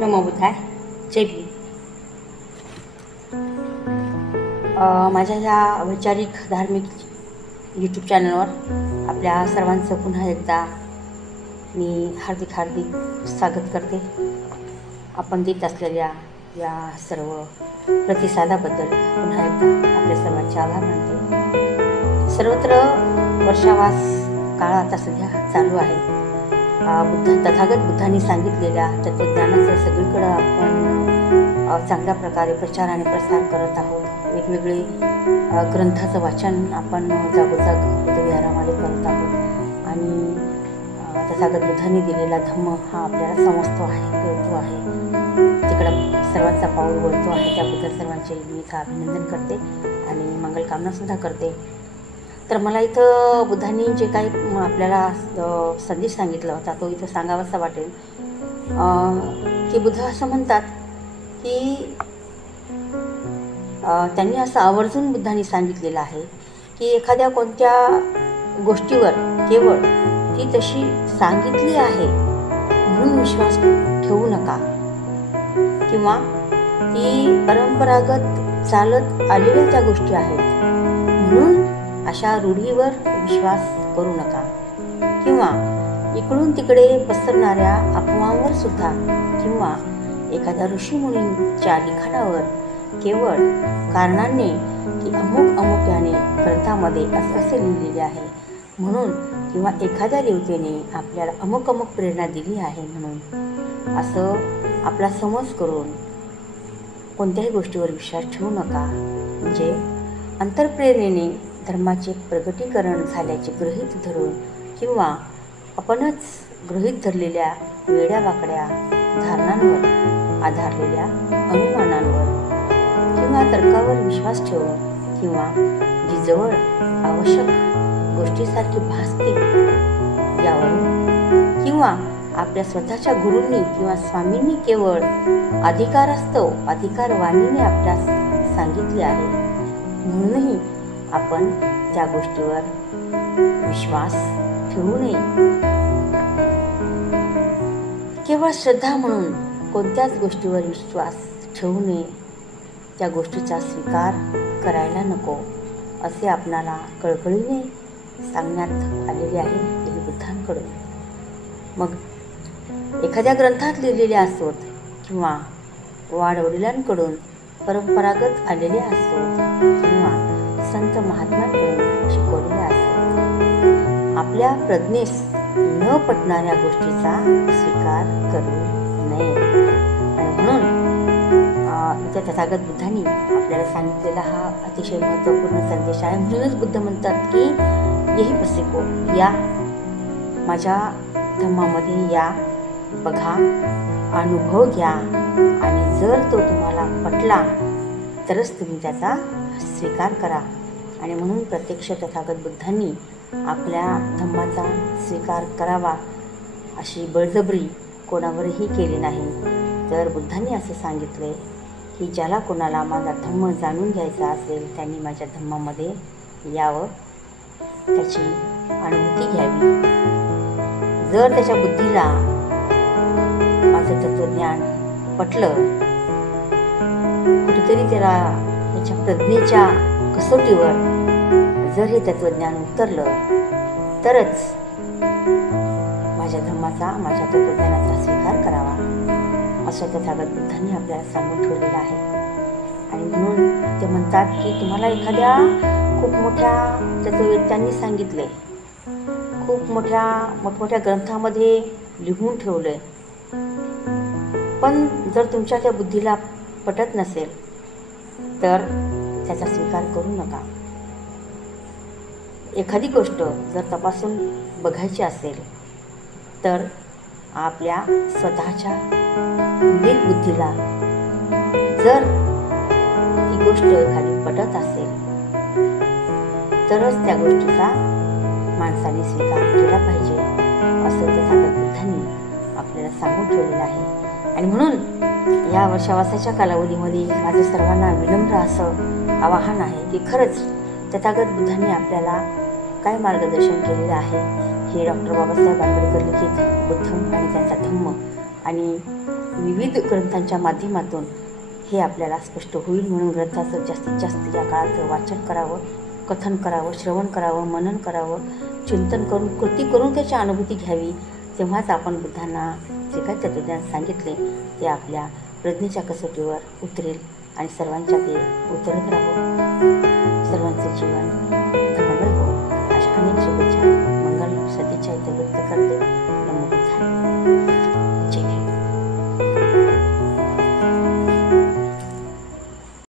नमो बुद्धाय. जय भीम. माझ्या ह्या वैचारिक धार्मिक यूट्यूब चॅनलवर आपल्या सर्वांचं पुन्हा एकदा मी हार्दिक स्वागत करते. आपण देत असलेल्या या सर्व प्रतिसादाबद्दल पुन्हा एकदा आपल्या सर्वांचे आभार मानते. सर्वत्र वर्षावास काळ आता सध्या चालू आहे. तथागत बुद्धांनी सांगितलेल्या तत्त्वज्ञानाचं सगळीकडं आपण चांगल्या प्रकारे प्रचार आणि प्रसार करत आहोत. वेगवेगळे ग्रंथाचं वाचन आपण जागोजाग बुद्धविहारामध्ये करत आहोत आणि तथागत बुद्धांनी दिलेला धम्म हा आपल्याला समजतो आहे, कळतो आहे, तिकडं सर्वांचा पाऊल वळतो आहे. त्याबद्दल सर्वांचे मी इथं अभिनंदन करते आणि मंगलकामनासुद्धा करते. तर मला इथं बुद्धांनी जे काही आपल्याला संदेश सांगितला होता तो इथं सांगावासा वाटेल की बुद्ध असं म्हणतात की त्यांनी असं आवर्जून बुद्धांनी सांगितलेलं आहे की एखाद्या कोणत्या गोष्टीवर केवळ ती तशी सांगितली आहे म्हणून विश्वास ठेवू नका, किंवा ती परंपरागत चालत आलेल्या त्या गोष्टी आहेत म्हणून अशा रूढीवर विश्वास करू नका, किंवा इकडून तिकडे पसरणाऱ्या अफवांवर सुद्धा, किंवा एखाद्या ऋषीमुनींच्या लिखाणावर केवळ कारणाने की अमुक याने ग्रंथामध्ये असे लिहिलेले आहे म्हणून, किंवा एखाद्या देवतेने आपल्याला अमुक प्रेरणा दिली आहे म्हणून असं आपला समज करून कोणत्याही गोष्टीवर विश्वास ठेवू नका. म्हणजे अंतरप्रेरणेने धर्माचे प्रगटीकरण झाल्याचे गृहीत धरून, किंवा आपणच गृहीत धरलेल्या वेड्यावाकड्या धारणांवर आधारलेल्या अनुमानांवर किंवा तर्कावर विश्वास ठेवून, किंवा जी जवळ आवश्यक गोष्टीसारखी भासते यावरून, किंवा आपल्या स्वतःच्या गुरूंनी किंवा स्वामींनी केवळ अधिकारवाणीने आपल्यास सांगितले आहे म्हणूनही आपण त्या गोष्टीवर विश्वास ठेवू नये. केवळ श्रद्धा म्हणून कोणत्याच गोष्टीवर विश्वास ठेवू नये, त्या गोष्टीचा स्वीकार करायला नको असे आपणाला कळकळीने सांगण्यात आलेले आहे देवी बुद्धांकडून. मग एखाद्या ग्रंथात लिहिलेले असोत किंवा वाडवडिलांकडून परंपरागत आलेले असोत, किंवा संत महात्म्यांकडून शिकवलेले असोत, आपल्या प्रज्ञेस न पटणाऱ्या गोष्टीचा स्वीकार करू नये. आणि म्हणून इथे तथागत बुद्धांनी आपल्याला सांगितलेला हा अतिशय महत्त्वपूर्ण संदेश आहे. म्हणूनच बुद्ध म्हणतात की यही पसिको, या माझ्या धम्मामध्ये या, बघा, अनुभव घ्या, आणि जर तो तुम्हाला पटला तरच तुम्ही त्याचा स्वीकार करा. आणि म्हणून प्रत्यक्ष तथागत बुद्धांनी आपल्या धम्माचा स्वीकार करावा अशी बळजबरी कोणावरही केली नाही. तर बुद्धांनी असं सांगितले की ज्याला कोणाला माझा धम्म जाणून घ्यायचा असेल त्यांनी माझ्या धम्मामध्ये यावं, त्याची अनुभूती घ्यावी. जर त्याच्या बुद्धीला माझं तत्त्वज्ञान पटलं, कुठेतरी त्याला त्याच्या प्रज्ञेच्या कसोटीवर जर हे तत्त्वज्ञान उतरलं तरच माझ्या तत्त्वज्ञानाचा स्वीकार करावा असं तथागत बुद्धांनी आपल्याला सांगून ठेवलेलं आहे. आणि म्हणून ते म्हणतात की तुम्हाला एखाद्या खूप मोठ्या तत्त्ववेत्त्यांनी सांगितले, खूप मोठमोठ्या ग्रंथामध्ये लिहून ठेवले, पण जर तुमच्या त्या बुद्धीला पटत नसेल तर त्याचा स्वीकार करू नका. एखादी गोष्ट जर तपासून बघायची असेल तर आपल्या स्वतःच्या विवेक बुद्धीला जर ती गोष्ट एखादी पटत असेल तरच त्या गोष्टीचा माणसाने स्वीकार केला पाहिजे असं तथागत बुद्धांनी आपल्याला सांगून ठेवलेलं आहे. आणि म्हणून या वर्षावासाच्या कालावधीमध्ये माझं सर्वांना विनम्र असं आवाहन आहे की खरंच तथागत बुद्धांनी आपल्याला काय मार्गदर्शन केलेलं आहे हे डॉक्टर बाबासाहेब आंबेडकर लिखित बुद्ध आणि त्यांचा धम्म आणि विविध ग्रंथांच्या माध्यमातून हे आपल्याला स्पष्ट होईल. म्हणून ग्रंथाचं जास्तीत जास्त या काळात वाचन करावं, कथन करावं, श्रवण करावं, मनन करावं, चिंतन करून कृती करून त्याची अनुभूती घ्यावी. तेव्हाच आपण बुद्धांना जे काही तत्त्वज्ञान सांगितले ते आपल्या प्रज्ञेच्या कसोटीवर उतरेल आणि सर्वांच्या ते उतरत राहो. सर्वांचे जीवन